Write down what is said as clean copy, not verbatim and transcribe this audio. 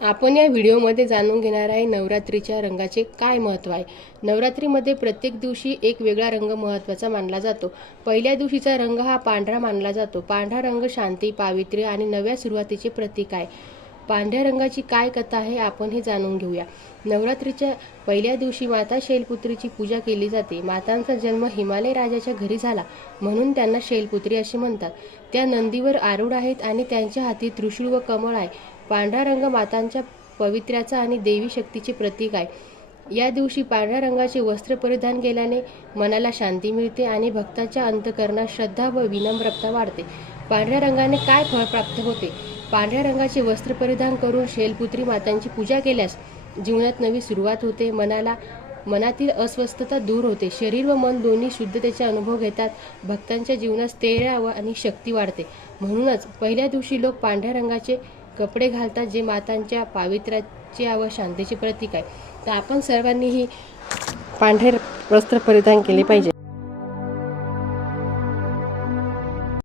आपण या व्हिडिओमध्ये जाणून घेणार आहे नवरात्रीच्या रंगाचे काय महत्त्व आहे। नवरात्रीमध्ये प्रत्येक दिवशी एक वेगळा रंग महत्त्वाचा मानला जातो। पहिल्या दिवशीचा रंग हा पांढरा मानला जातो। पांढरा रंग शांती, पावित्र्य आणि नव्या सुरुवातीचे प्रतीक आहे। पांढऱ्या रंगाची काय कथा आहे आपण हे जाणून घेऊया। नवरात्रीच्या पहिल्या दिवशी माता शैलपुत्रीची पूजा केली जाते। मातांचा जन्म हिमालय राजाच्या घरी झाला म्हणून त्यांना शैलपुत्री असे म्हणतात। त्या नंदीवर आरूढ आहेत आणि त्यांच्या हाती त्रिशूळ व कमळ आहे। पांढरा रंग मातांच्या पवित्र्याचा आणि देवी शक्तीचे प्रतीक आहे। या दिवशी पांढऱ्या रंगाचे वस्त्र परिधान केल्याने मनाला शांती मिळते आणि भक्ताच्या अंतःकरणात श्रद्धा व विनम्रता वाढते। पांढऱ्या रंगाने काय फळ प्राप्त होते? पांढऱ्या रंगाचे वस्त्र परिधान करून शैलपुत्री मातांची पूजा केल्यास जीवनात नवी सुरुवात होते। मनातील अस्वस्थता दूर होते। शरीर व मन दोन्ही शुद्धतेचा अनुभव घेतात। भक्तांच्या जीवनात स्थैर्य आणि शक्ती वाढते। म्हणूनच पहिल्या दिवशी लोक पांढऱ्या रंगाचे कपडे घालतात जे मातांच्या पावित्र्याचे व शांतीचे प्रतीक आहे। तर आपण सर्वांनीही पांढरे वस्त्र परिधान केले पाहिजे।